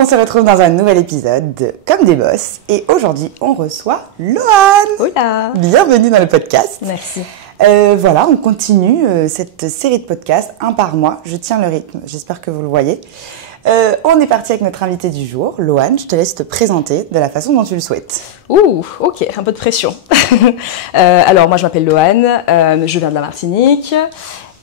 on se retrouve dans un nouvel épisode de Comme des Boss et aujourd'hui on reçoit Loane. Hola. Bienvenue dans le podcast. Merci. Voilà, on continue cette série de podcasts, un par mois. Je tiens le rythme, j'espère que vous le voyez. On est parti avec notre invité du jour, Loane. Je te laisse te présenter de la façon dont tu le souhaites. Ouh, ok, un peu de pression. Alors moi je m'appelle Loane, je viens de la Martinique.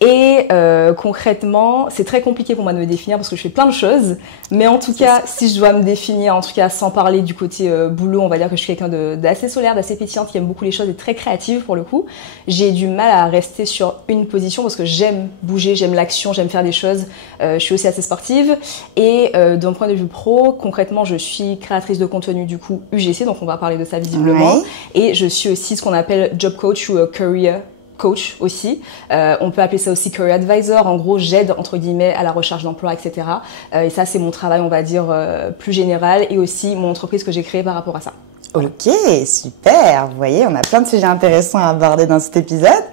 Et concrètement, c'est très compliqué pour moi de me définir parce que je fais plein de choses. Mais en tout cas, si je dois me définir, en tout cas sans parler du côté boulot, on va dire que je suis quelqu'un d'assez solaire, d'assez pétillante, qui aime beaucoup les choses et très créative pour le coup. J'ai du mal à rester sur une position parce que j'aime bouger, j'aime l'action, j'aime faire des choses. Je suis aussi assez sportive. Et d'un point de vue pro, concrètement, je suis créatrice de contenu du coup UGC, donc on va parler de ça visiblement. Ouais. Et je suis aussi ce qu'on appelle job coach ou career coach aussi. On peut appeler ça aussi career advisor. En gros, j'aide entre guillemets à la recherche d'emploi, etc. Et ça, c'est mon travail, on va dire, plus général et aussi mon entreprise que j'ai créée par rapport à ça. Ok, super. Vous voyez, on a plein de sujets intéressants à aborder dans cet épisode.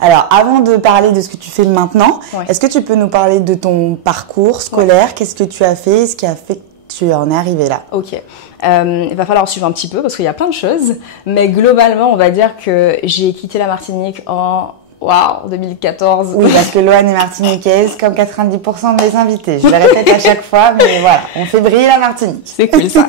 Alors, avant de parler de ce que tu fais maintenant, Est-ce que tu peux nous parler de ton parcours scolaire? Qu'est-ce que tu as fait? Ce qui a fait que tu en es arrivé là? Ok. Il va falloir suivre un petit peu parce qu'il y a plein de choses. Mais globalement, on va dire que j'ai quitté la Martinique en 2014. Oui, parce que Loane est martiniquaise, comme 90% de mes invités. Je le répète à chaque fois, mais voilà, on fait briller la Martinique. C'est cool ça.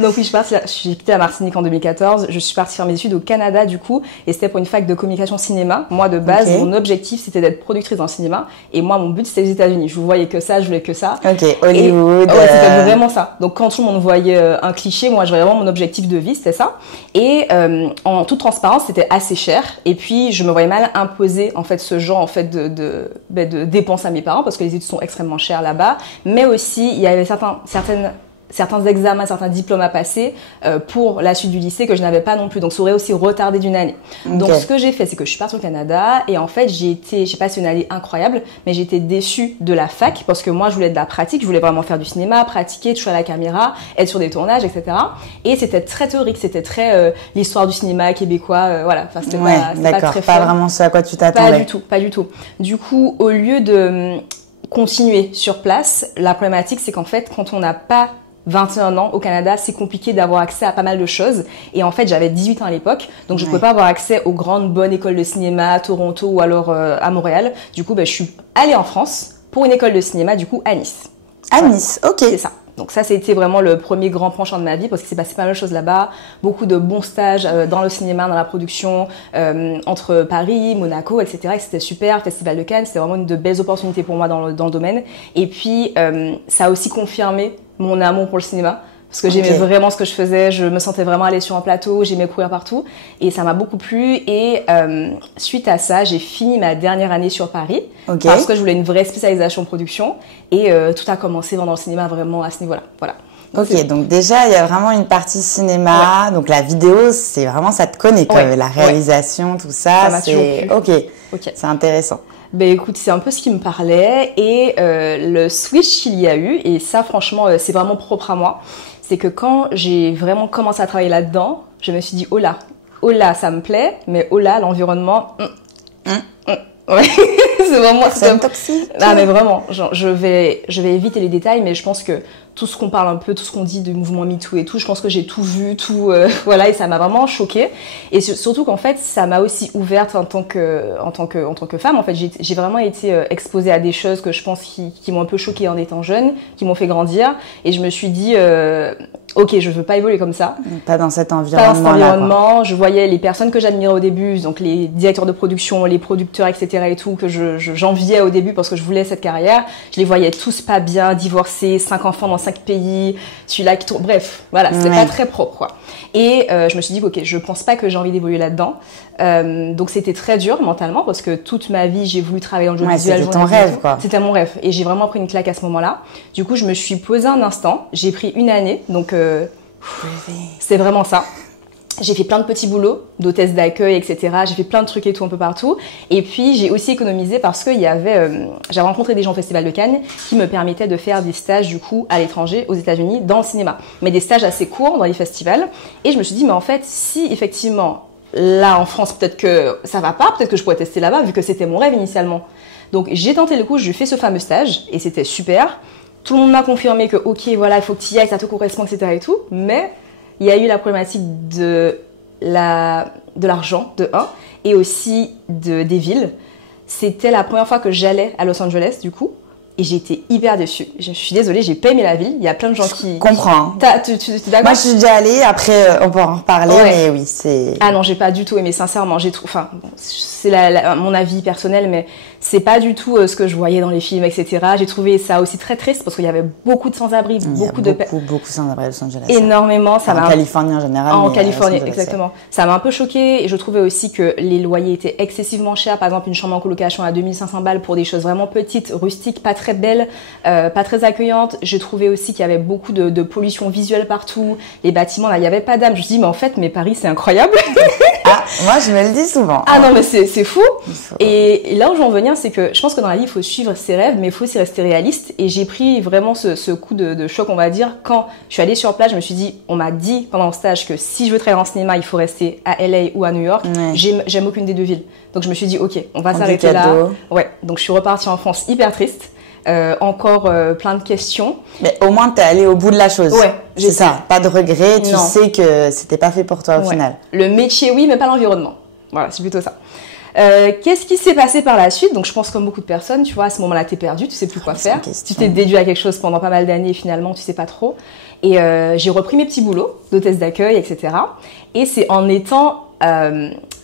Donc oui, j'ai quitté la Martinique en 2014. Je suis partie faire mes études au Canada du coup, et c'était pour une fac de communication cinéma. Moi de base, mon objectif c'était d'être productrice dans le cinéma, et moi mon but c'était les États-Unis. Je voyais que ça, je voulais que ça. Ok, Hollywood. Ouais, c'était vraiment ça. Donc quand tout le monde voyait un cliché, moi je voyais vraiment mon objectif de vie, c'était ça. Et en toute transparence, c'était assez cher. Et puis je me voyais mal imposer en fait ce genre en fait de dépenses à mes parents parce que les études sont extrêmement chères là-bas. Mais aussi il y avait certains examens, certains diplômes à passer pour la suite du lycée que je n'avais pas non plus. Donc, ça aurait aussi retardé d'une année. Okay. Donc, ce que j'ai fait, c'est que je suis partie au Canada et en fait, j'ai passé une année incroyable, mais j'ai été déçue de la fac parce que moi, je voulais de la pratique, je voulais vraiment faire du cinéma, pratiquer, toucher à la caméra, être sur des tournages, etc. Et c'était très théorique, c'était très l'histoire du cinéma québécois, voilà. Enfin, c'était pas très fun. Pas vraiment ce à quoi tu t'attendais. Pas du tout. Du coup, au lieu de continuer sur place, la problématique, c'est qu'en fait, quand on n'a pas 21 ans au Canada, c'est compliqué d'avoir accès à pas mal de choses. Et en fait, j'avais 18 ans à l'époque, donc je ne pouvais pas avoir accès aux grandes bonnes écoles de cinéma à Toronto ou alors à Montréal. Du coup, je suis allée en France pour une école de cinéma, du coup, à Nice. À Nice, ok. C'est ça. Donc ça, c'était vraiment le premier grand penchant de ma vie parce qu'il s'est passé pas mal de choses là-bas. Beaucoup de bons stages dans le cinéma, dans la production, entre Paris, Monaco, etc. Et c'était super. Festival de Cannes, c'était vraiment une de belles opportunités pour moi dans le domaine. Et puis, ça a aussi confirmé mon amour pour le cinéma. Parce que j'aimais vraiment ce que je faisais, je me sentais vraiment aller sur un plateau, j'aimais courir partout et ça m'a beaucoup plu. Et suite à ça, j'ai fini ma dernière année sur Paris parce que je voulais une vraie spécialisation en production et tout a commencé dans le cinéma vraiment à ce niveau-là. Voilà. Ok, donc déjà il y a vraiment une partie cinéma, donc la vidéo, c'est vraiment ça te connaît quoi, la réalisation, tout ça, c'est c'est intéressant. Ben écoute, c'est un peu ce qui me parlait et le switch qu'il y a eu, et ça franchement c'est vraiment propre à moi, c'est que quand j'ai vraiment commencé à travailler là-dedans, je me suis dit oh là ça me plaît, mais oh là l'environnement, ouais, c'est vraiment toxique. Ah mais vraiment, genre, je vais éviter les détails, mais je pense que tout ce qu'on parle un peu, tout ce qu'on dit du mouvement MeToo et tout, je pense que j'ai tout vu, tout voilà, et ça m'a vraiment choquée. Et surtout qu'en fait, ça m'a aussi ouverte en tant que femme. En fait, j'ai vraiment été exposée à des choses que je pense qui m'ont un peu choquée en étant jeune, qui m'ont fait grandir. Et je me suis dit, ok, je veux pas évoluer comme ça. Pas dans cet environnement. Je voyais les personnes que j'admirais au début, donc les directeurs de production, les producteurs, etc. et tout, que j'enviais au début parce que je voulais cette carrière. Je les voyais tous pas bien, divorcés, 5 enfants dans 5 pays, celui-là qui tourne, bref, voilà, c'était pas très propre, quoi. Et je me suis dit, ok, je pense pas que j'ai envie d'évoluer là-dedans. Donc c'était très dur mentalement parce que toute ma vie, j'ai voulu travailler dans le audiovisuel. C'était ton rêve, quoi. C'était mon rêve. Et j'ai vraiment pris une claque à ce moment-là. Du coup, je me suis posée un instant. J'ai pris une année, donc c'est vraiment ça. J'ai fait plein de petits boulots, d'hôtesse d'accueil, etc. J'ai fait plein de trucs et tout un peu partout. Et puis, j'ai aussi économisé parce que j'avais rencontré des gens au Festival de Cannes qui me permettaient de faire des stages, du coup, à l'étranger, aux États-Unis, dans le cinéma. Mais des stages assez courts dans les festivals. Et je me suis dit, mais en fait, si effectivement, là, en France, peut-être que ça va pas, peut-être que je pourrais tester là-bas, vu que c'était mon rêve initialement. Donc, j'ai tenté le coup, j'ai fait ce fameux stage et c'était super. tout le monde m'a confirmé que, ok, voilà, il faut que tu y ailles, ça te correspond, etc. et tout. Mais il y a eu la problématique de l'argent, de un, et aussi des villes. C'était la première fois que j'allais à Los Angeles, du coup. Et j'ai été hyper déçue. Je suis désolée, j'ai pas aimé la ville. Il y a plein de gens qui... Je comprends. Tu es d'accord? Moi, je suis déjà allée. Après, on peut en reparler. Ouais. Mais oui, c'est... Ah non, j'ai pas du tout aimé. Sincèrement, enfin, c'est mon avis personnel, mais c'est pas du tout ce que je voyais dans les films, etc. J'ai trouvé ça aussi très triste parce qu'il y avait beaucoup de sans-abri, beaucoup de sans-abri à Los Angeles. Énormément. En Californie en général. En Californie, exactement. Ça m'a un peu choquée et je trouvais aussi que les loyers étaient excessivement chers. Par exemple, une chambre en colocation à 2500 balles pour des choses vraiment petites, rustiques, pas très belles, pas très accueillantes. Je trouvais aussi qu'il y avait beaucoup de pollution visuelle partout. Les bâtiments, là, il n'y avait pas d'âme. Je me suis dit, mais Paris, c'est incroyable. Ah, moi, je me le dis souvent. Ah non, mais c'est fou. Et là où je veux en venir, c'est que je pense que dans la vie, il faut suivre ses rêves, mais il faut aussi rester réaliste. Et j'ai pris vraiment ce coup de choc, on va dire, quand je suis allée sur place. Je me suis dit, on m'a dit pendant le stage que si je veux travailler en cinéma, il faut rester à LA ou à New York. Ouais. J'aime aucune des deux villes. Donc je me suis dit, ok, on va s'arrêter là. Ouais. Donc je suis repartie en France hyper triste. Encore plein de questions. Mais au moins, t'es allée au bout de la chose. Ouais, c'est ça. Pas de regrets. Tu sais que c'était pas fait pour toi au final. Le métier, oui, mais pas l'environnement. Voilà, c'est plutôt ça. Qu'est-ce qui s'est passé par la suite? Donc, je pense comme beaucoup de personnes, tu vois, à ce moment-là, t'es perdu, tu sais plus quoi faire. Tu t'es déduit à quelque chose pendant pas mal d'années et finalement, tu sais pas trop. Et j'ai repris mes petits boulots d'hôtesse d'accueil, etc. Et c'est en étant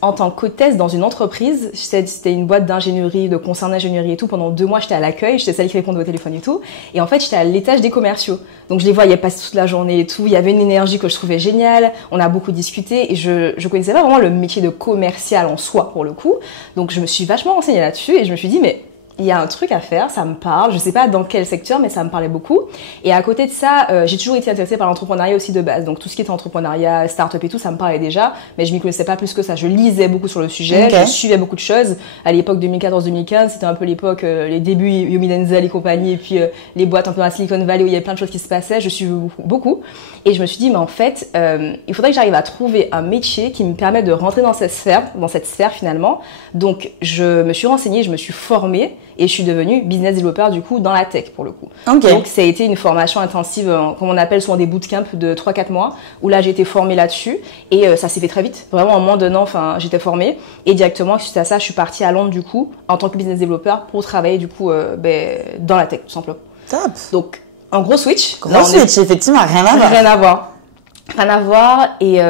en tant qu'hôtesse dans une entreprise, c'était une boîte d'ingénierie, de concert d'ingénierie et tout. Pendant 2 mois, j'étais à l'accueil, j'étais celle qui répondait au téléphone et tout. Et en fait, j'étais à l'étage des commerciaux. Donc, je les voyais passer toute la journée et tout. Il y avait une énergie que je trouvais géniale. On a beaucoup discuté et je connaissais pas vraiment le métier de commercial en soi, pour le coup. Donc, je me suis vachement renseignée là-dessus et je me suis dit, mais il y a un truc à faire, ça me parle. Je sais pas dans quel secteur, mais ça me parlait beaucoup. Et à côté de ça, j'ai toujours été intéressée par l'entrepreneuriat aussi de base. Donc tout ce qui était entrepreneuriat, start-up et tout, ça me parlait déjà. Mais je m'y connaissais pas plus que ça. Je lisais beaucoup sur le sujet, je suivais beaucoup de choses. À l'époque 2014-2015, c'était un peu l'époque, les débuts Yumi Denzel et compagnie, et puis les boîtes un peu à Silicon Valley où il y avait plein de choses qui se passaient. Je suivais beaucoup. Et je me suis dit, mais en fait, il faudrait que j'arrive à trouver un métier qui me permette de rentrer dans cette sphère finalement. Donc je me suis renseignée, je me suis formée. Et je suis devenue business developer du coup dans la tech pour le coup. Okay. Donc ça a été une formation intensive, comme on appelle souvent des bootcamps de 3-4 mois, où là j'ai été formée là-dessus et ça s'est fait très vite. Vraiment en moins d'un an, j'étais formée et directement suite à ça, je suis partie à Londres du coup en tant que business developer pour travailler du coup dans la tech tout simplement. Top. Donc un gros switch. Effectivement, rien à voir et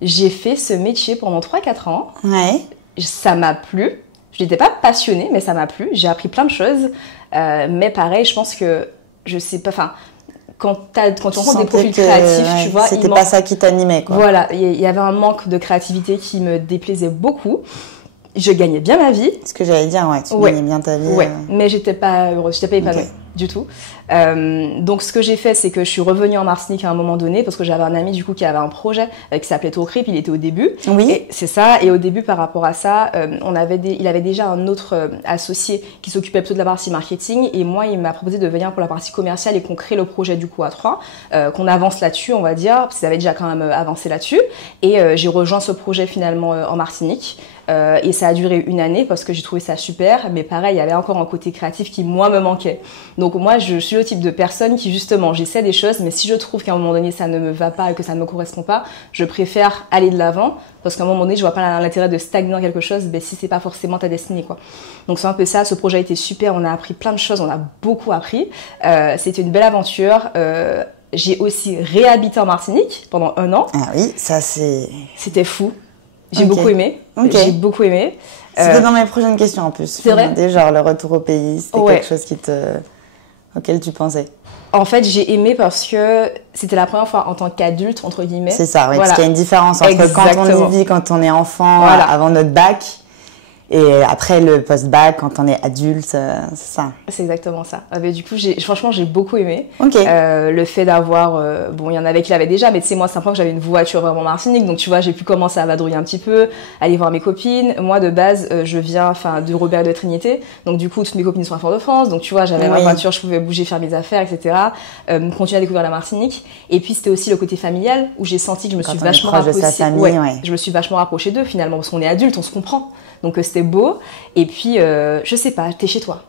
j'ai fait ce métier pendant 3-4 ans. Ouais. Ça m'a plu. Je n'étais pas passionnée, mais ça m'a plu. J'ai appris plein de choses. Mais pareil, je pense que, je sais pas, quand tu rencontres des profils créatifs, tu vois. C'était pas ça qui t'animait, quoi. Voilà, il y avait un manque de créativité qui me déplaisait beaucoup. Je gagnais bien ma vie. Ce que j'allais dire, tu gagnais bien ta vie. Ouais, mais j'étais pas heureuse, j'étais pas épanouie du tout. Donc ce que j'ai fait, c'est que je suis revenue en Martinique à un moment donné parce que j'avais un ami du coup qui avait un projet qui s'appelait Tourcrip, il était au début. Oui. Et c'est ça. Et au début, par rapport à ça, il avait déjà un autre associé qui s'occupait plutôt de la partie marketing et moi, il m'a proposé de venir pour la partie commerciale et qu'on crée le projet du coup à 3, qu'on avance là-dessus, on va dire, parce qu'ils avaient déjà quand même avancé là-dessus. Et j'ai rejoint ce projet finalement en Martinique. Et ça a duré 1 année parce que j'ai trouvé ça super, mais pareil, il y avait encore un côté créatif qui moi me manquait. Donc moi, je suis le type de personne qui justement, j'essaie des choses, mais si je trouve qu'à un moment donné ça ne me va pas et que ça ne me correspond pas, je préfère aller de l'avant parce qu'à un moment donné, je vois pas l'intérêt de stagner dans quelque chose, si c'est pas forcément ta destinée, quoi. Donc c'est un peu ça. Ce projet a été super, on a appris plein de choses, on a beaucoup appris. C'était une belle aventure. J'ai aussi réhabité en Martinique pendant 1 an. Ah oui, ça c'est... C'était fou. J'ai beaucoup aimé. J'ai beaucoup aimé. C'était dans mes prochaines questions en plus. C'est vrai. Genre le retour au pays, c'était quelque chose auquel tu pensais. En fait, j'ai aimé parce que c'était la première fois en tant qu'adulte, entre guillemets. C'est ça, oui. Voilà. Parce qu'il y a une différence entre quand on y vit, quand on est enfant, avant notre bac. Et après le post-bac, quand on est adulte, c'est ça. C'est exactement ça. Mais du coup, franchement, j'ai beaucoup aimé. Okay. Le fait d'avoir... il y en avait qui l'avaient déjà, mais tu sais, moi, c'est un point que j'avais une voiture vraiment Martinique. Donc, tu vois, j'ai pu commencer à vadrouiller un petit peu, aller voir mes copines. Moi, de base, je viens de Robert de Trinité. Donc, du coup, toutes mes copines sont à Fort-de-France. Donc, tu vois, j'avais ma voiture, je pouvais bouger, faire mes affaires, etc. Continuer à découvrir la Martinique. Et puis, c'était aussi le côté familial où j'ai senti que je me suis vachement rapprochée. Je me suis vachement rapprochée d'eux, finalement, parce qu'on est adulte, on se comprend. Donc c'était beau. Et puis, je sais pas, t'es chez toi.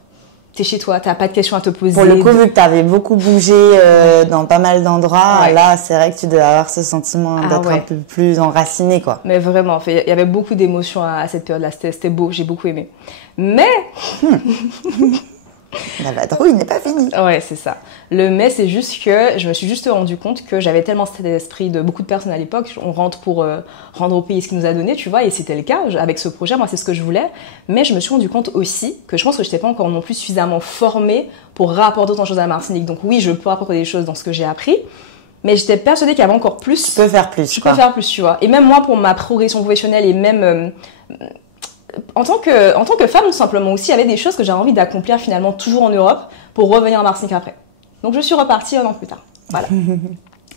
T'es chez toi, t'as pas de questions à te poser. Pour le coup, vu que t'avais beaucoup bougé dans pas mal d'endroits, là, c'est vrai que tu devais avoir ce sentiment d'être un peu plus enraciné, quoi. Mais vraiment, il y avait beaucoup d'émotions à cette période-là. C'était beau, j'ai beaucoup aimé. Mais... La vadrouille n'est pas finie. Ouais, c'est ça. Le mais, c'est juste que je me suis juste rendu compte que j'avais tellement cet esprit de beaucoup de personnes à l'époque. On rentre pour rendre au pays ce qu'il nous a donné, tu vois, et c'était le cas avec ce projet. Moi, c'est ce que je voulais. Mais je me suis rendu compte aussi que je pense que je n'étais pas encore non plus suffisamment formée pour rapporter autant de choses à la Martinique. Donc oui, je peux apporter des choses dans ce que j'ai appris. Mais j'étais persuadée qu'il y avait encore plus. Tu peux faire plus, Je peux faire plus, tu vois. Et même moi, pour ma progression professionnelle et même... en tant que femme, tout simplement aussi, il y avait des choses que j'avais envie d'accomplir finalement toujours en Europe pour revenir en Martinique après. Donc je suis repartie 1 an plus tard. Voilà.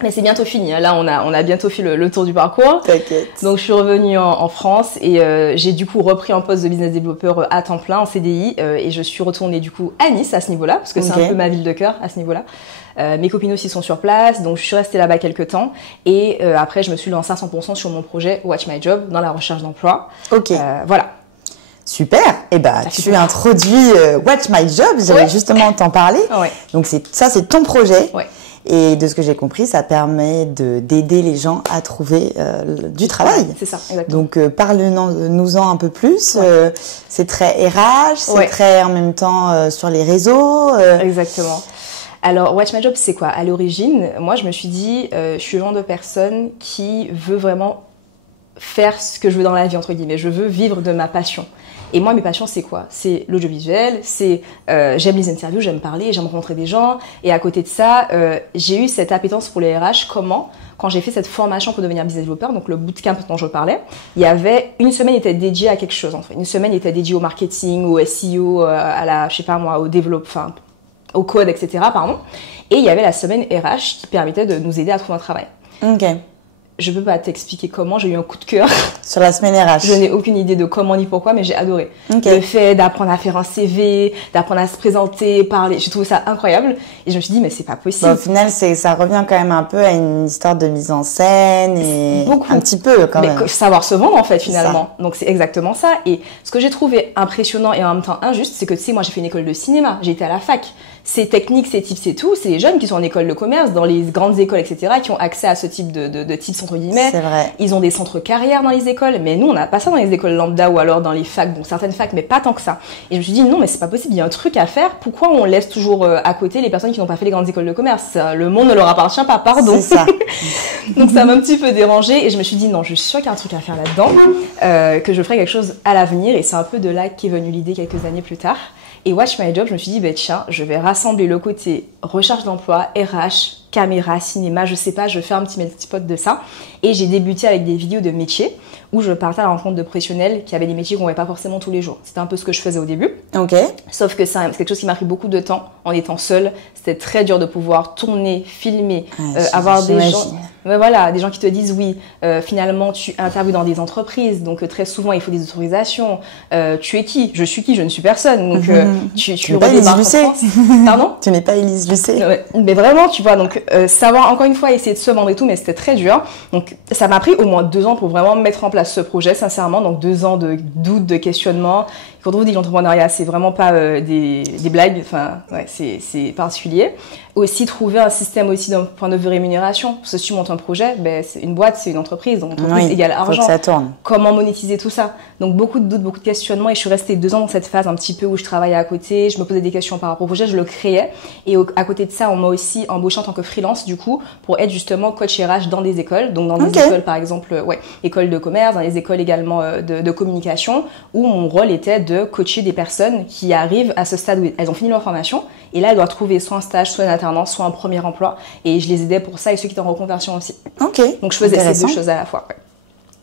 Mais c'est bientôt fini. Là, on a bientôt fait le tour du parcours. T'inquiète. Donc je suis revenue en France et j'ai du coup repris un poste de business développeur à temps plein en CDI et je suis retournée du coup à Nice à ce niveau-là parce que c'est un peu ma ville de cœur à ce niveau-là. Mes copines aussi sont sur place, donc je suis restée là-bas quelques temps et après je me suis lancée à 100% sur mon projet Watch My Job dans la recherche d'emploi. Ok. Voilà. Super. Et tu introduis Watch My Job. J'allais justement t'en parler. Ouais. Donc c'est ton projet. Ouais. Et de ce que j'ai compris, ça permet d'aider les gens à trouver du travail. C'est ça, exactement. Donc parle-nous-en un peu plus. Ouais. C'est très RH, c'est très en même temps sur les réseaux. Exactement. Alors, Watch My Job, c'est quoi? À l'origine, moi, je me suis dit, je suis le genre de personne qui veut vraiment faire ce que je veux dans la vie, entre guillemets. Je veux vivre de ma passion. Et moi, mes passions, c'est quoi? C'est l'audiovisuel, j'aime les interviews, j'aime parler, j'aime rencontrer des gens. Et à côté de ça, j'ai eu cette appétence pour les RH. Comment? Quand j'ai fait cette formation pour devenir business developer, donc le bootcamp dont je parlais, il y avait une semaine était dédiée à quelque chose. En fait. Une semaine était dédiée au marketing, au SEO, à la, je sais pas moi, au développement, enfin, au code, etc. Pardon. Et il y avait la semaine RH qui permettait de nous aider à trouver un travail. Ok. Je peux pas t'expliquer comment, j'ai eu un coup de cœur. Sur la semaine RH. Je n'ai aucune idée de comment ni pourquoi, mais j'ai adoré. Okay. Le fait d'apprendre à faire un CV, d'apprendre à se présenter, parler, j'ai trouvé ça incroyable. Et je me suis dit, mais c'est pas possible. Bon, au final, ça revient quand même un peu à une histoire de mise en scène et un petit peu quand même. Mais savoir se vendre en fait finalement. Donc c'est exactement ça. Et ce que j'ai trouvé impressionnant et en même temps injuste, c'est que tu sais, moi j'ai fait une école de cinéma, j'ai été à la fac. Ces techniques, ces tips et tout, c'est les jeunes qui sont en école de commerce, dans les grandes écoles, etc., qui ont accès à ce type de tips, entre guillemets. C'est vrai. Ils ont des centres carrière dans les écoles, mais nous, on n'a pas ça dans les écoles lambda ou alors dans les facs, donc certaines facs, mais pas tant que ça. Et je me suis dit, non, mais c'est pas possible, il y a un truc à faire. Pourquoi on laisse toujours à côté les personnes qui n'ont pas fait les grandes écoles de commerce? Le monde ne leur appartient pas, pardon. C'est ça. Donc ça m'a un petit peu dérangée et je me suis dit, non, je suis sûre qu'il y a un truc à faire là-dedans, que je ferai quelque chose à l'avenir. Et c'est un peu de là qu'est venue l'idée quelques années plus tard. Et Watch My Job, je me suis dit, bah, tiens, je vais rassembler le côté recherche d'emploi, RH, caméra, cinéma, je sais pas, je fais un petit melting pot de ça. Et j'ai débuté avec des vidéos de métiers où je partais à la rencontre de professionnels qui avaient des métiers qu'on voyait pas forcément tous les jours. C'était un peu ce que je faisais au début. Ok. Sauf que c'est quelque chose qui m'a pris beaucoup de temps en étant seule. C'était très dur de pouvoir tourner, filmer, avoir des gens... Mais voilà, des gens qui te disent oui, finalement tu interviews dans des entreprises, donc très souvent il faut des autorisations. Tu es qui? Je suis qui? Je ne suis personne. Donc tu n'es pas Élise Lucet. Pardon? Tu n'es pas Élise Lucet. Ouais, mais vraiment, tu vois, donc savoir encore une fois essayer de se vendre et tout, mais c'était très dur. Donc ça m'a pris au moins 2 ans pour vraiment mettre en place ce projet, sincèrement. Donc 2 ans de doute, de questionnement. Quand on vous dit l'entrepreneuriat, c'est vraiment pas des blagues, enfin, ouais, c'est particulier. Aussi, trouver un système aussi d'un point de vue rémunération. Parce que si tu montes un projet, ben, c'est une boîte, c'est une entreprise, donc entreprise égale argent. Faut que ça tourne. Comment monétiser tout ça? Donc, beaucoup de doutes, beaucoup de questionnements, et je suis restée 2 ans dans cette phase un petit peu où je travaillais à côté, je me posais des questions par rapport au projet, je le créais. Et à côté de ça, on m'a aussi embauché en tant que freelance, du coup, pour être justement coach RH dans des écoles. Donc, dans des écoles, par exemple, écoles de commerce, dans les écoles également de communication, où mon rôle était de coacher des personnes qui arrivent à ce stade où elles ont fini leur formation et là elles doivent trouver soit un stage, soit une alternance, soit un premier emploi, et je les aidais pour ça, et ceux qui étaient en reconversion aussi. Ok. Donc je faisais ces 2 choses à la fois. Ouais.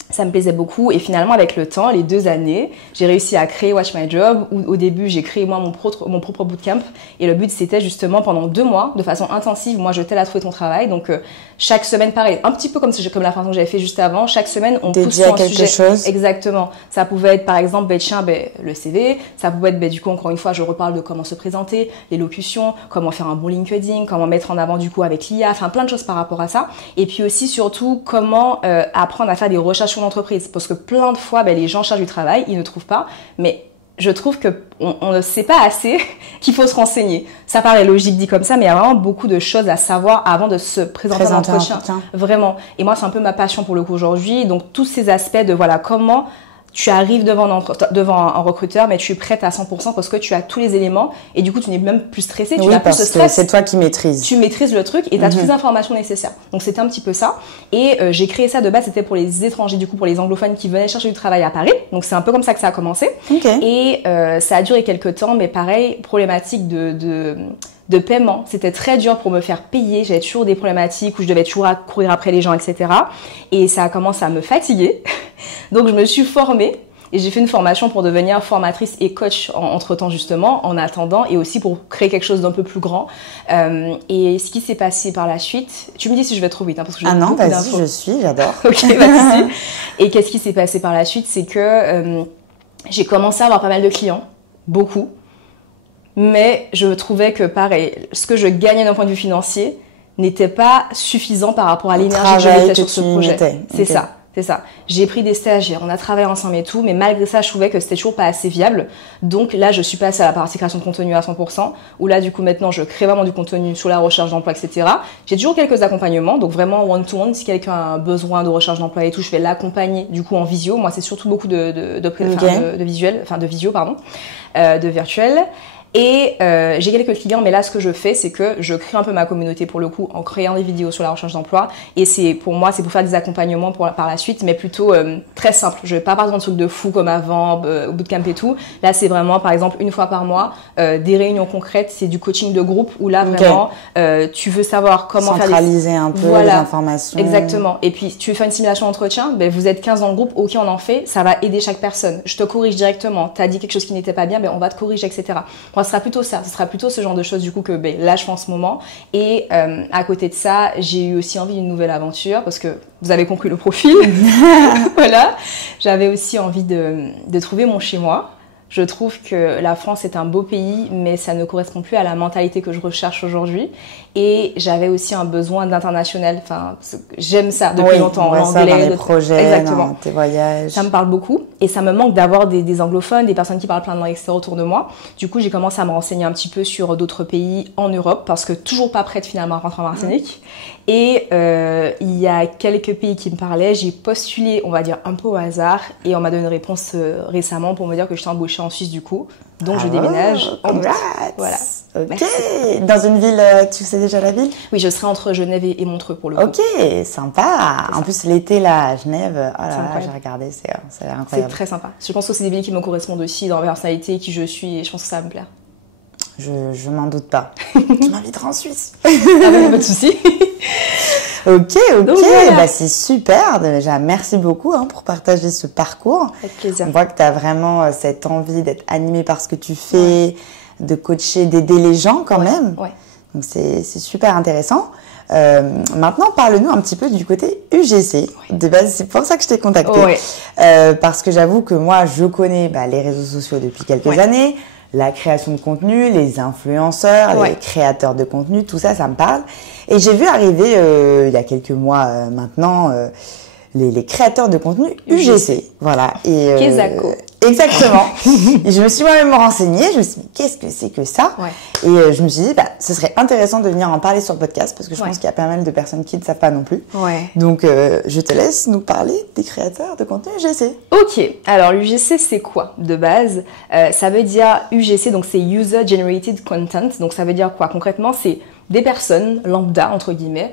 Ça me plaisait beaucoup et finalement avec le temps, les 2 années, j'ai réussi à créer Watch My Job où au début j'ai créé moi mon propre bootcamp et le but c'était justement pendant 2 mois de façon intensive, moi je t'aide à trouver ton travail, donc chaque semaine pareil, un petit peu comme la façon que j'avais fait juste avant, chaque semaine on pousse sur un sujet. Chose. Exactement. Ça pouvait être par exemple le CV, ça pouvait être du coup encore une fois je reparle de comment se présenter, l'élocution, comment faire un bon LinkedIn, comment mettre en avant du coup avec l'IA, enfin plein de choses par rapport à ça, et puis aussi surtout comment apprendre à faire des recherches d'entreprise, parce que plein de fois les gens cherchent du travail, ils ne trouvent pas, mais je trouve que on ne sait pas assez qu'il faut se renseigner. Ça paraît logique dit comme ça, mais il y a vraiment beaucoup de choses à savoir avant de se présenter à l'entretien. Vraiment. Et moi, c'est un peu ma passion pour le coup aujourd'hui. Donc, tous ces aspects de voilà comment tu arrives devant un recruteur, mais tu es prête à 100% parce que tu as tous les éléments et du coup, tu n'es même plus stressée. Tu n'as plus ce stress. C'est toi qui maîtrises. Tu maîtrises le truc et tu as toutes les informations nécessaires. Donc, c'était un petit peu ça. Et j'ai créé ça de base, c'était pour les étrangers, du coup, pour les anglophones qui venaient chercher du travail à Paris. Donc, c'est un peu comme ça que ça a commencé. Et ça a duré quelques temps, mais pareil, problématique de paiement. C'était très dur pour me faire payer. J'avais toujours des problématiques où je devais toujours courir après les gens, etc. Et ça a commencé à me fatiguer. Donc, je me suis formée et j'ai fait une formation pour devenir formatrice et coach entre-temps, justement, en attendant et aussi pour créer quelque chose d'un peu plus grand. Et ce qui s'est passé par la suite, tu me dis si je vais trop vite, hein, parce que ah non, vas-y, j'adore. Ok, vas-y. Et qu'est-ce qui s'est passé par la suite, c'est que j'ai commencé à avoir pas mal de clients, beaucoup. Mais je trouvais que, pareil, ce que je gagnais d'un point de vue financier n'était pas suffisant par rapport à l'énergie que je mettais sur ce projet. C'est ça. C'est ça. J'ai pris des stagiaires, on a travaillé ensemble et tout, mais malgré ça, je trouvais que c'était toujours pas assez viable. Donc là, je suis passée à la partie création de contenu à 100%, où là, du coup, maintenant, je crée vraiment du contenu sur la recherche d'emploi, etc. J'ai toujours quelques accompagnements, donc vraiment one-to-one. Si quelqu'un a besoin de recherche d'emploi et tout, je vais l'accompagner, du coup, en visio. Moi, c'est surtout beaucoup de virtuel. Et j'ai quelques clients, mais là, ce que je fais, c'est que je crée un peu ma communauté pour le coup en créant des vidéos sur la recherche d'emploi. Et pour moi, c'est pour faire des accompagnements par la suite, mais plutôt très simple. Je vais pas partir d'un truc de fou comme avant, au bootcamp et tout. Là, c'est vraiment, par exemple, une fois par mois, des réunions concrètes. C'est du coaching de groupe où là, vraiment, tu veux savoir comment centraliser un peu les informations. Exactement. Et puis, tu veux faire une simulation d'entretien, ben, vous êtes 15 dans le groupe, ok, on en fait, ça va aider chaque personne. Je te corrige directement. T'as dit quelque chose qui n'était pas bien, ben, on va te corriger, etc. Ce sera plutôt ça, ce sera plutôt ce genre de choses du coup que là je fais en ce moment. Et à côté de ça, j'ai eu aussi envie d'une nouvelle aventure parce que vous avez compris le profil. Voilà, j'avais aussi envie de trouver mon chez moi. Je trouve que la France est un beau pays, mais ça ne correspond plus à la mentalité que je recherche aujourd'hui. Et j'avais aussi un besoin d'international. Enfin, j'aime ça depuis longtemps. L'anglais, dans les projets, exactement. Dans tes voyages. Ça me parle beaucoup. Et ça me manque d'avoir des anglophones, des personnes qui parlent plein de langues, etc. autour de moi. Du coup, j'ai commencé à me renseigner un petit peu sur d'autres pays en Europe, parce que toujours pas prête finalement à rentrer en Martinique. Et il y a quelques pays qui me parlaient. J'ai postulé, on va dire, un peu au hasard. Et on m'a donné une réponse récemment pour me dire que je suis embauchée en Suisse du coup. Donc je déménage. Voilà. Ok. Merci. Dans une ville, tu sais déjà la ville? Oui, je serai entre Genève et Montreux pour le coup. Ok, sympa. En plus, l'été là, à Genève, oh là là, j'ai regardé, ça a l'air incroyable. C'est très sympa. Je pense que c'est des villes qui me correspondent aussi dans la personnalité, qui je suis, et je pense que ça va me plaire. Je m'en doute pas. Tu m'inviteras en Suisse. Ah bah, pas de souci. Ok. Donc, voilà. Bah, c'est super. Déjà, merci beaucoup pour partager ce parcours. Avec plaisir. On voit que tu as vraiment cette envie d'être animée par ce que tu fais, de coacher, d'aider les gens quand même. Ouais. Donc, c'est super intéressant. Maintenant, parle-nous un petit peu du côté UGC. De base, c'est pour ça que je t'ai contacté. Parce que j'avoue que moi, je connais les réseaux sociaux depuis quelques années. La création de contenu, les influenceurs, les créateurs de contenu, tout ça, ça me parle. Et j'ai vu arriver, il y a quelques mois maintenant, les créateurs de contenu UGC. Voilà. Et, Kezako. Exactement. Et je me suis moi-même renseignée. Je me suis dit, qu'est-ce que c'est que ça? Et je me suis dit, ce serait intéressant de venir en parler sur le podcast parce que je pense qu'il y a pas mal de personnes qui ne savent pas non plus. Donc, je te laisse nous parler des créateurs de contenu UGC. Ok. Alors, l'UGC, c'est quoi de base? Ça veut dire UGC, donc c'est User Generated Content. Donc, ça veut dire quoi? Concrètement, c'est des personnes lambda, entre guillemets,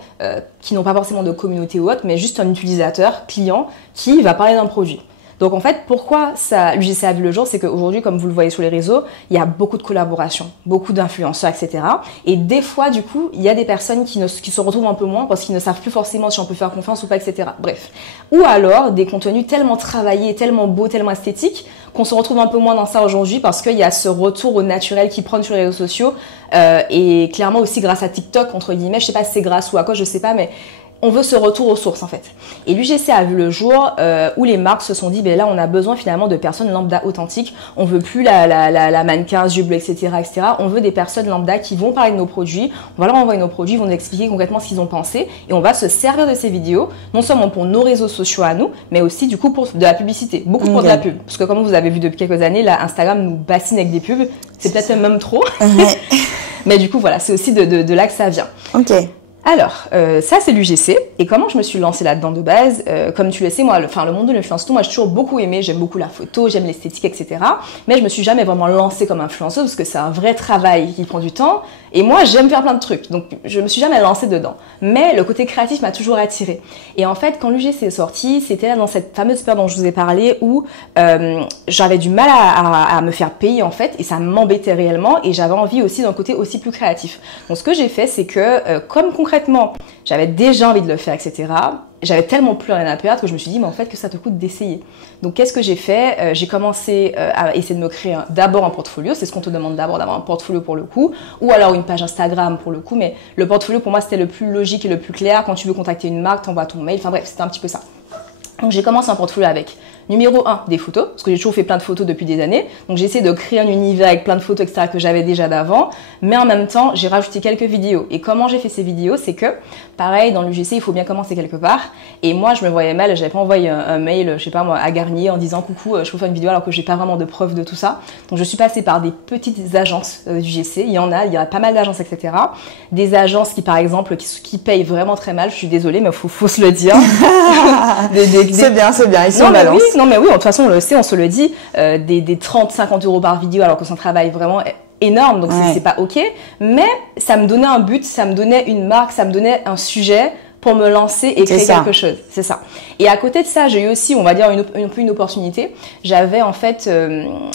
qui n'ont pas forcément de communauté ou autre, mais juste un utilisateur, client, qui va parler d'un produit. Donc en fait, pourquoi l'UGC a vu le jour, c'est qu'aujourd'hui, comme vous le voyez sur les réseaux, il y a beaucoup de collaborations, beaucoup d'influenceurs, etc. Et des fois, du coup, il y a des personnes qui se retrouvent un peu moins parce qu'ils ne savent plus forcément si on peut faire confiance ou pas, etc. Bref. Ou alors, des contenus tellement travaillés, tellement beaux, tellement esthétiques, qu'on se retrouve un peu moins dans ça aujourd'hui parce qu'il y a ce retour au naturel qui prône sur les réseaux sociaux. Et clairement aussi grâce à TikTok, entre guillemets, je sais pas si c'est grâce ou à quoi, je sais pas, mais on veut ce retour aux sources en fait. Et l'UGC a vu le jour où les marques se sont dit, ben là on a besoin finalement de personnes lambda authentiques. On veut plus la mannequin, yeux bleus, etc., etc. On veut des personnes lambda qui vont parler de nos produits. On va leur envoyer nos produits, ils vont nous expliquer concrètement ce qu'ils ont pensé et on va se servir de ces vidéos, non seulement pour nos réseaux sociaux à nous, mais aussi du coup pour de la publicité, beaucoup pour de la pub. Parce que comme vous avez vu depuis quelques années, là Instagram nous bassine avec des pubs, c'est peut-être même trop. Mais du coup voilà, c'est aussi de là que ça vient. Ok. Alors, ça c'est l'UGC. Et comment je me suis lancée là-dedans de base, comme tu le sais, moi, le monde de l'influence, moi j'ai toujours beaucoup aimé, j'aime beaucoup la photo, j'aime l'esthétique, etc. Mais je me suis jamais vraiment lancée comme influenceuse parce que c'est un vrai travail qui prend du temps. Et moi, j'aime faire plein de trucs, donc je me suis jamais lancée dedans. Mais le côté créatif m'a toujours attirée. Et en fait, quand l'UGC est sorti, c'était là dans cette fameuse période dont je vous ai parlé où j'avais du mal à me faire payer en fait, et ça m'embêtait réellement. Et j'avais envie aussi d'un côté aussi plus créatif. Donc ce que j'ai fait, c'est que comme concrètement, j'avais déjà envie de le faire, etc. J'avais tellement plus rien à perdre que je me suis dit, mais en fait, que ça te coûte d'essayer. Donc, qu'est-ce que j'ai fait? J'ai commencé à essayer de me créer d'abord un portfolio. C'est ce qu'on te demande d'abord, d'avoir un portfolio pour le coup. Ou alors une page Instagram pour le coup. Mais le portfolio, pour moi, c'était le plus logique et le plus clair. Quand tu veux contacter une marque, t'envoies ton mail. Enfin bref, c'était un petit peu ça. Donc, j'ai commencé un portfolio avec, numéro 1, des photos, parce que j'ai toujours fait plein de photos depuis des années. Donc, j'ai essayé de créer un univers avec plein de photos, etc., que j'avais déjà d'avant. Mais en même temps, j'ai rajouté quelques vidéos. Et comment j'ai fait ces vidéos? C'est que, pareil, dans l'UGC, il faut bien commencer quelque part. Et moi, je me voyais mal, j'avais pas envoyé un mail, je sais pas moi, à Garnier en disant coucou, je peux faire une vidéo alors que j'ai pas vraiment de preuves de tout ça. Donc, je suis passée par des petites agences d'UGC. Il y a pas mal d'agences, etc. Des agences qui, par exemple, qui payent vraiment très mal. Je suis désolée, mais faut se le dire. C'est bien. Ici, non, mais oui, non, mais oui, de toute façon, on le sait, on se le dit, des 30-50 euros par vidéo alors que c'est un travail vraiment énorme, donc c'est pas ok. Mais ça me donnait un but, ça me donnait une marque, ça me donnait un sujet pour me lancer et créer quelque chose. C'est ça. Et à côté de ça, j'ai eu aussi, on va dire, une opportunité. J'avais en fait,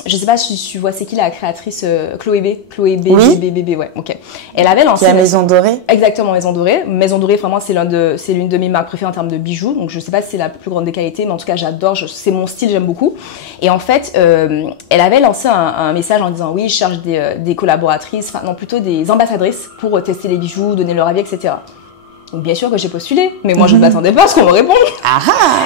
je sais pas si tu vois, c'est qui la créatrice Chloé B, ouais, ok. Elle avait lancé la Maison Dorée. Exactement, Maison Dorée. Maison Dorée, vraiment, c'est l'une de mes marques préférées en termes de bijoux. Donc je sais pas si c'est la plus grande des qualités, mais en tout cas, j'adore. C'est mon style, j'aime beaucoup. Et en fait, elle avait lancé un message en disant oui, je cherche des collaboratrices, enfin non, plutôt des ambassadrices pour tester les bijoux, donner leur avis, etc. Donc bien sûr que j'ai postulé, mais moi je ne m'attendais pas à ce qu'on me réponde.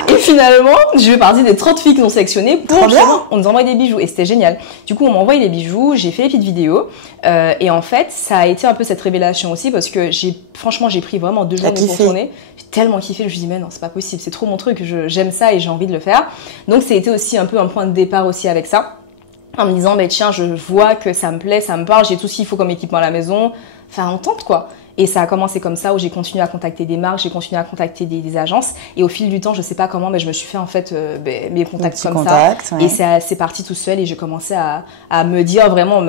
Et finalement, je fais partie des 30 filles qui ont sélectionné pour on nous envoie des bijoux et c'était génial. Du coup, on m'a envoyé les bijoux, j'ai fait les petites vidéos et en fait, ça a été un peu cette révélation aussi parce que franchement, j'ai pris vraiment 2 journées pour tourner. J'ai tellement kiffé, je me suis dit mais non, c'est pas possible, c'est trop mon truc, j'aime ça et j'ai envie de le faire. Donc ça a été aussi un peu un point de départ aussi avec ça. En me disant, mais tiens, je vois que ça me plaît, ça me parle, j'ai tout ce qu'il faut comme équipement à la maison. Enfin, on tente quoi. Et ça a commencé comme ça, où j'ai continué à contacter des marques, j'ai continué à contacter des agences. Et au fil du temps, je sais pas comment, mais je me suis fait en fait mes contacts comme ça. Ouais. Et c'est parti tout seul et j'ai commencé à me dire vraiment,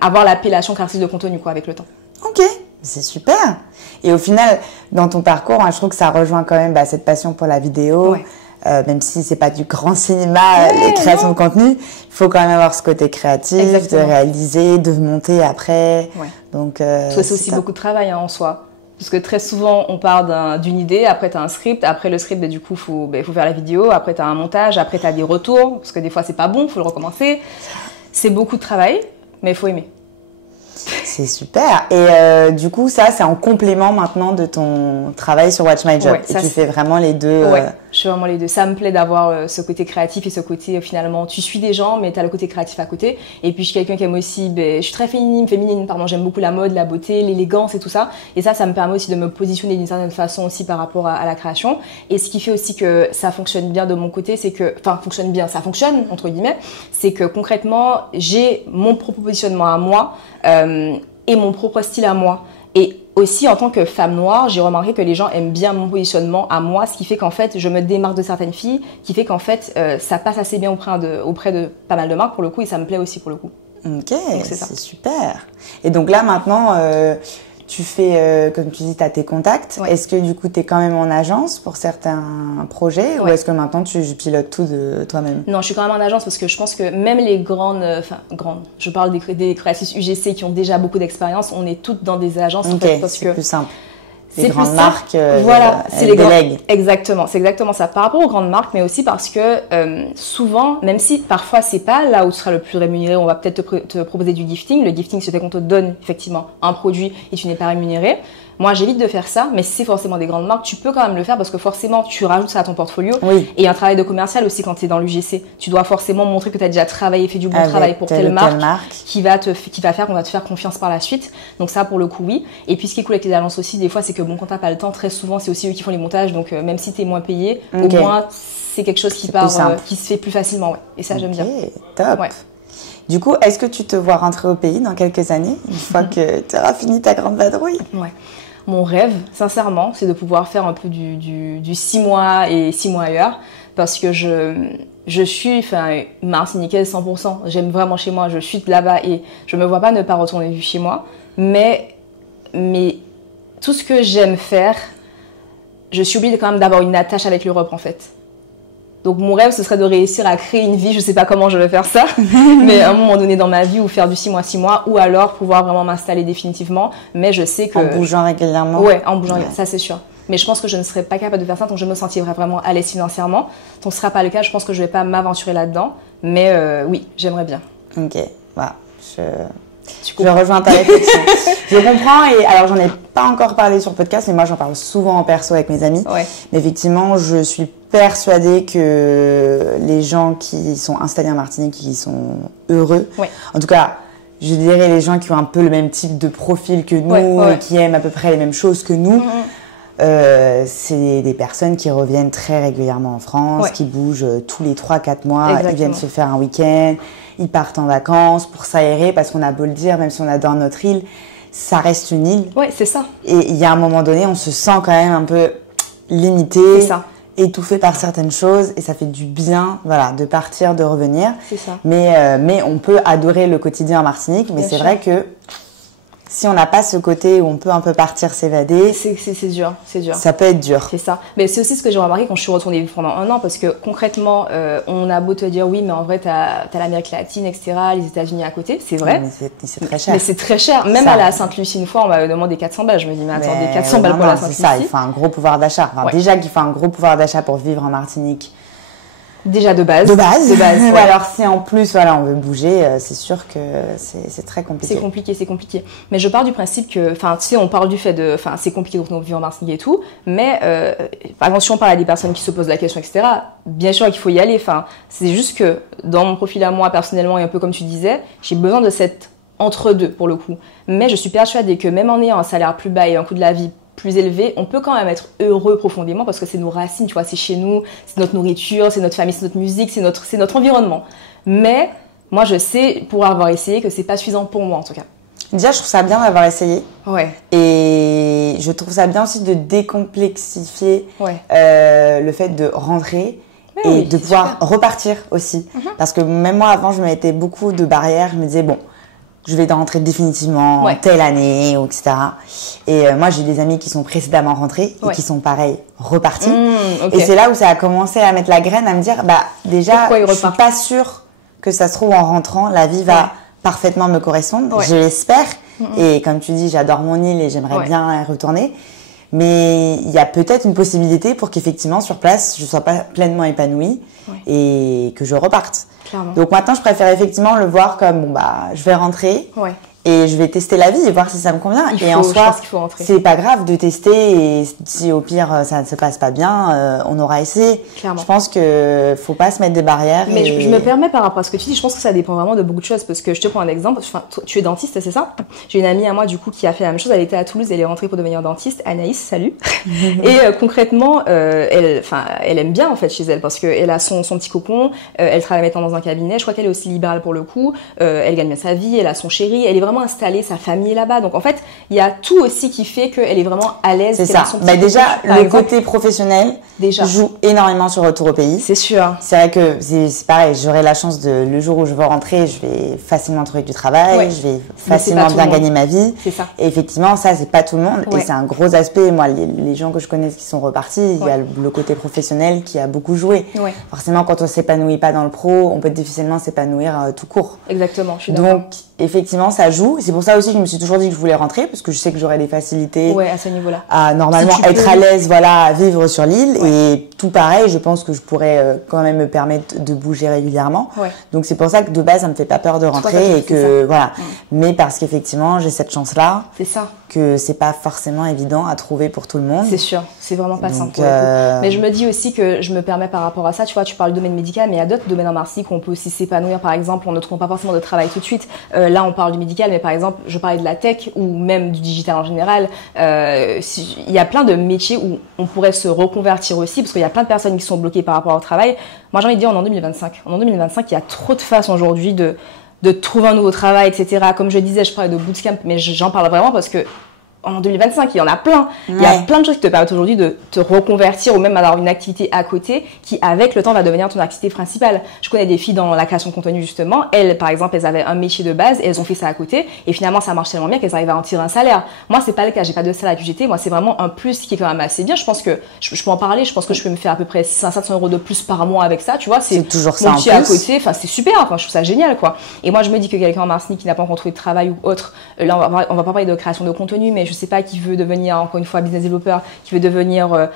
avoir l'appellation créatrice de contenu quoi avec le temps. Ok, c'est super. Et au final, dans ton parcours, je trouve que ça rejoint quand même cette passion pour la vidéo. Ouais. Même si c'est pas du grand cinéma, les créations de contenu, il faut quand même avoir ce côté créatif, de réaliser, de monter après. Ouais. Donc, c'est aussi beaucoup de travail en soi. Parce que très souvent, on part d'une idée, après tu as un script, après le script, du coup, faut faire la vidéo, après tu as un montage, après tu as des retours, parce que des fois c'est pas bon, il faut le recommencer. C'est beaucoup de travail, mais il faut aimer. C'est super. Et du coup, ça, c'est en complément maintenant de ton travail sur Watch My Job. Ouais, et tu fais vraiment les deux. Ouais, je fais vraiment les deux. Ça me plaît d'avoir ce côté créatif et ce côté, finalement, tu suis des gens, mais tu as le côté créatif à côté. Et puis, je suis quelqu'un qui aime aussi, je suis très féminine, pardon, j'aime beaucoup la mode, la beauté, l'élégance et tout ça. Et ça me permet aussi de me positionner d'une certaine façon aussi par rapport à la création. Et ce qui fait aussi que ça fonctionne bien de mon côté, c'est que, enfin, ça fonctionne, entre guillemets, c'est que concrètement, j'ai mon propre positionnement à moi, et mon propre style à moi. Et aussi, en tant que femme noire, j'ai remarqué que les gens aiment bien mon positionnement à moi, ce qui fait qu'en fait, je me démarque de certaines filles, qui fait qu'en fait, ça passe assez bien auprès de pas mal de marques pour le coup, et ça me plaît aussi pour le coup. Ok, c'est super. Et donc là, maintenant, tu fais, comme tu dis, tu as tes contacts. Ouais. Est-ce que du coup, tu es quand même en agence pour certains projets, ou est-ce que maintenant, tu pilotes tout de toi-même? Non, je suis quand même en agence parce que je pense que même les grandes, je parle des créatrices UGC qui ont déjà beaucoup d'expérience, on est toutes dans des agences. Ok, en fait, parce c'est que plus simple. Les grandes marques, voilà, c'est les délèguent. Exactement, c'est exactement ça. Par rapport aux grandes marques, mais aussi parce que souvent, même si parfois c'est pas là où tu seras le plus rémunéré, on va peut-être te proposer du gifting. Le gifting, c'est qu'on te donne effectivement un produit et tu n'es pas rémunéré. Moi, j'évite de faire ça, mais si c'est forcément des grandes marques, tu peux quand même le faire parce que forcément, tu rajoutes ça à ton portfolio. Oui. Et un travail de commercial aussi quand tu es dans l'UGC. Tu dois forcément montrer que tu as déjà travaillé, fait du bon travail pour telle marque qui va faire qu'on va te faire confiance par la suite. Donc ça, pour le coup, oui. Et puis, ce qui est cool avec les agences aussi, des fois, c'est que bon, quand t'as pas le temps, très souvent, c'est aussi eux qui font les montages. Donc, même si tu es moins payé, au moins, c'est quelque chose qui qui se fait plus facilement. Ouais. Et ça, j'aime bien. Top. Ouais. Du coup, est-ce que tu te vois rentrer au pays dans quelques années, une fois que tu auras fini ta grande vadrouille? Ouais. Mon rêve, sincèrement, c'est de pouvoir faire un peu du 6 mois et 6 mois ailleurs. Parce que je suis martiniquaise 100%. J'aime vraiment chez moi. Je suis là-bas et je me vois pas ne pas retourner vivre chez moi. Mais tout ce que j'aime faire, je suis obligée quand même d'avoir une attache avec l'Europe, en fait. Donc mon rêve, ce serait de réussir à créer une vie, je sais pas comment je vais faire ça, mais à un moment donné dans ma vie, ou faire du 6 mois, ou alors pouvoir vraiment m'installer définitivement. Mais je sais que... En bougeant régulièrement. Ouais, en bougeant régulièrement, ça c'est sûr. Mais je pense que je ne serais pas capable de faire ça tant que je me sentirais vraiment à l'aise financièrement. Donc ce ne sera pas le cas, je pense que je ne vais pas m'aventurer là-dedans. Mais oui, j'aimerais bien. Ok, voilà. Je rejoins ta réflexion. Je comprends, et alors j'en ai pas encore parlé sur le podcast, mais moi j'en parle souvent en perso avec mes amis. Ouais. Mais effectivement, je suis persuadée que les gens qui sont installés en Martinique, qui sont heureux, en tout cas, je dirais les gens qui ont un peu le même type de profil que nous, et qui aiment à peu près les mêmes choses que nous, c'est des personnes qui reviennent très régulièrement en France, qui bougent tous les 3-4 mois, ils viennent se faire un week-end, ils partent en vacances pour s'aérer, parce qu'on a beau le dire, même si on adore notre île, ça reste une île. Ouais, c'est ça. Et il y a un moment donné, on se sent quand même un peu limité, étouffé par certaines choses, et ça fait du bien, voilà, de partir, de revenir. C'est ça. Mais on peut adorer le quotidien en Martinique, mais c'est vrai que si on n'a pas ce côté où on peut un peu partir, s'évader, c'est dur, c'est dur. Ça peut être dur. C'est ça. Mais c'est aussi ce que j'ai remarqué quand je suis retournée vivre pendant 1 an, parce que concrètement, on a beau te dire oui, mais en vrai, t'as l'Amérique latine, etc., les États-Unis à côté, c'est vrai. Mais c'est très cher. Mais c'est très cher. Même à la Sainte-Lucie, une fois, on m'avait demandé 400 balles. Je me dis, mais attendez, 400 balles pour la Sainte-Lucie. C'est ça, il faut un gros pouvoir d'achat. Enfin, déjà qu'il faut un gros pouvoir d'achat pour vivre en Martinique. Déjà de base. Alors si en plus on veut bouger, c'est sûr que c'est très compliqué. C'est compliqué. Mais je pars du principe que, tu sais, on parle du fait de, c'est compliqué quand on vit en Martinique et tout, mais par exemple si on parle à des personnes qui se posent la question, etc., bien sûr qu'il faut y aller. C'est juste que dans mon profil à moi personnellement, et un peu comme tu disais, j'ai besoin de cette entre-deux pour le coup. Mais je suis persuadée que même en ayant un salaire plus bas et un coût de la vie plus élevé, on peut quand même être heureux profondément parce que c'est nos racines, tu vois, c'est chez nous, c'est notre nourriture, c'est notre famille, c'est notre musique, c'est notre environnement. Mais moi, je sais, pour avoir essayé, que c'est pas suffisant pour moi en tout cas. Déjà, je trouve ça bien d'avoir essayé. Ouais. Et je trouve ça bien aussi de décomplexifier le fait de rentrer et de pouvoir repartir aussi. Parce que même moi, avant, je me mettais beaucoup de barrières. Je me disais, bon, je vais rentrer définitivement telle année, etc. Et moi, j'ai des amis qui sont précédemment rentrés et qui sont pareil, repartis. Et c'est là où ça a commencé à mettre la graine, à me dire, déjà, je suis pas sûre que ça se trouve en rentrant, la vie va parfaitement me correspondre. Je l'espère. Et comme tu dis, j'adore mon île et j'aimerais bien y retourner. Mais il y a peut-être une possibilité pour qu'effectivement, sur place, je sois pas pleinement épanouie et que je reparte. Clairement. Donc maintenant, je préfère effectivement le voir comme, je vais rentrer et je vais tester la vie et voir si ça me convient. En soi, c'est pas grave de tester, et si au pire, ça ne se passe pas bien, on aura essayé. Clairement. Je pense que faut pas se mettre des barrières. Mais je me permets par rapport à ce que tu dis, je pense que ça dépend vraiment de beaucoup de choses, parce que je te prends un exemple. Tu es dentiste, c'est ça? J'ai une amie à moi, du coup, qui a fait la même chose. Elle était à Toulouse, elle est rentrée pour devenir dentiste. Anaïs, salut. Et concrètement, elle aime bien, en fait, chez elle, parce qu'elle a son petit cocon, elle travaille maintenant dans un cabinet. Je crois qu'elle est aussi libérale pour le coup. Elle gagne bien sa vie, elle a son chéri, elle est vraiment installée, sa famille est là-bas. Donc, en fait, il y a tout aussi qui fait qu'elle est vraiment à l'aise. C'est ça. Déjà, le côté professionnel joue énormément sur le retour au pays. C'est sûr. C'est vrai que c'est pareil, j'aurai la chance le jour où je veux rentrer, je vais facilement trouver du travail, je vais facilement bien gagner ma vie. C'est ça. Et effectivement, ça, c'est pas tout le monde. Et c'est un gros aspect. Moi, les gens que je connais qui sont repartis, il y a le côté professionnel qui a beaucoup joué. Forcément, quand on s'épanouit pas dans le pro, on peut difficilement s'épanouir tout court. Exactement, je suis d'accord. Donc, effectivement, ça joue. C'est pour ça aussi que je me suis toujours dit que je voulais rentrer, parce que je sais que j'aurais des facilités à ce niveau-là. À normalement être à l'aise, à vivre sur l'île. Et tout pareil, je pense que je pourrais quand même me permettre de bouger régulièrement. Ouais. Donc c'est pour ça que de base, ça me fait pas peur de rentrer et que voilà. Mais parce qu'effectivement, j'ai cette chance-là. C'est ça. Que c'est pas forcément évident à trouver pour tout le monde. C'est sûr, c'est vraiment pas simple. Mais je me dis aussi que je me permets par rapport à ça, tu vois, tu parles du domaine médical, mais il y a d'autres domaines en martinique où on peut aussi s'épanouir. Par exemple, on ne trouve pas forcément de travail tout de suite. Là, on parle du médical, mais par exemple, je parlais de la tech ou même du digital en général. Il y a plein de métiers où on pourrait se reconvertir aussi, parce qu'il y a plein de personnes qui sont bloquées par rapport au travail. Moi, j'ai envie de dire, on est en 2025. En 2025, il y a trop de façons aujourd'hui de trouver un nouveau travail, etc. Comme je disais, je parlais de bootcamp, mais j'en parle vraiment parce que en 2025, il y en a plein. Ouais. Il y a plein de choses qui te permettent aujourd'hui de te reconvertir ou même d'avoir une activité à côté qui, avec le temps, va devenir ton activité principale. Je connais des filles dans la création de contenu, justement. Elles, par exemple, elles avaient un métier de base et elles ont fait ça à côté. Et finalement, ça marche tellement bien qu'elles arrivent à en tirer un salaire. Moi, c'est pas le cas. J'ai pas de salaire budgété. Moi, c'est vraiment un plus qui est quand même assez bien. Je pense que je peux en parler. Je pense que je peux me faire à peu près 500 € de plus par mois avec ça. Tu vois, c'est toujours ça mon métier à côté. Enfin, c'est super. Enfin, je trouve ça génial, quoi. Et moi, je me dis que quelqu'un en Martinique qui n'a pas encore trouvé de travail ou autre, là, on va pas parler de création de contenu, mais je sais pas, qui veut devenir encore une fois business developer, qui veut devenir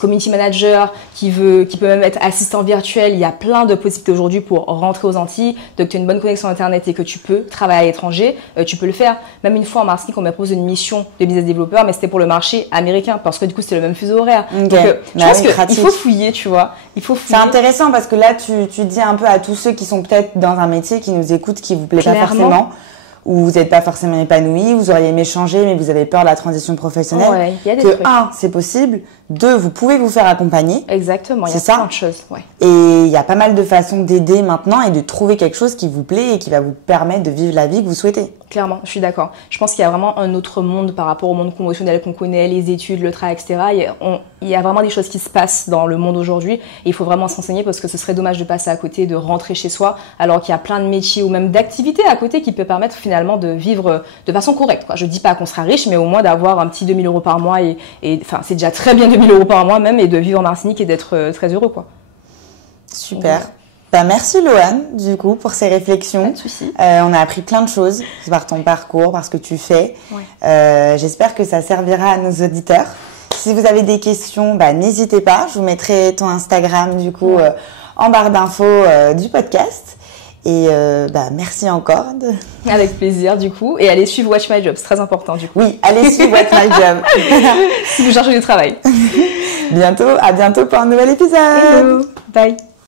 community manager, qui peut même être assistant virtuel. Il y a plein de possibilités aujourd'hui pour rentrer aux Antilles. Donc tu as une bonne connexion internet et que tu peux travailler à l'étranger, tu peux le faire. Même une fois en Martinique, on m'a proposé une mission de business developer, mais c'était pour le marché américain parce que du coup c'était le même fuseau horaire. Okay. Donc je pense qu'il faut fouiller, tu vois. Il faut fouiller. C'est intéressant parce que là tu dis un peu à tous ceux qui sont peut-être dans un métier qui nous écoutent, qui vous plaît pas forcément, ou vous n'êtes pas forcément épanoui, vous auriez aimé changer, mais vous avez peur de la transition professionnelle. Ouais, y a des que trucs. 1, c'est possible. 2, vous pouvez vous faire accompagner. Exactement, il y a plein de choses. Ouais. Et il y a pas mal de façons d'aider maintenant et de trouver quelque chose qui vous plaît et qui va vous permettre de vivre la vie que vous souhaitez. Clairement, je suis d'accord. Je pense qu'il y a vraiment un autre monde par rapport au monde conventionnel qu'on connaît, les études, le travail, etc. Il y a vraiment des choses qui se passent dans le monde aujourd'hui et il faut vraiment s'enseigner parce que ce serait dommage de passer à côté, de rentrer chez soi, alors qu'il y a plein de métiers ou même d'activités à côté qui peuvent permettre finalement de vivre de façon correcte, quoi. Je dis pas qu'on sera riche, mais au moins d'avoir un petit 2000 € par mois et enfin, c'est déjà très bien 2000 € par mois même, et de vivre en Martinique et d'être très heureux, quoi. Super. Bah, merci Loane, du coup, pour ces réflexions. Pas de souci. On a appris plein de choses par ton parcours, par ce que tu fais. Ouais. J'espère que ça servira à nos auditeurs. Si vous avez des questions, bah, n'hésitez pas. Je vous mettrai ton Instagram, du coup, en barre d'infos du podcast. Et bah, merci encore. Avec plaisir, du coup. Et allez suivre Watch My Job, c'est très important, du coup. Oui, allez suivre Watch My Job. Si vous cherchez du travail. À bientôt pour un nouvel épisode. Hello. Bye.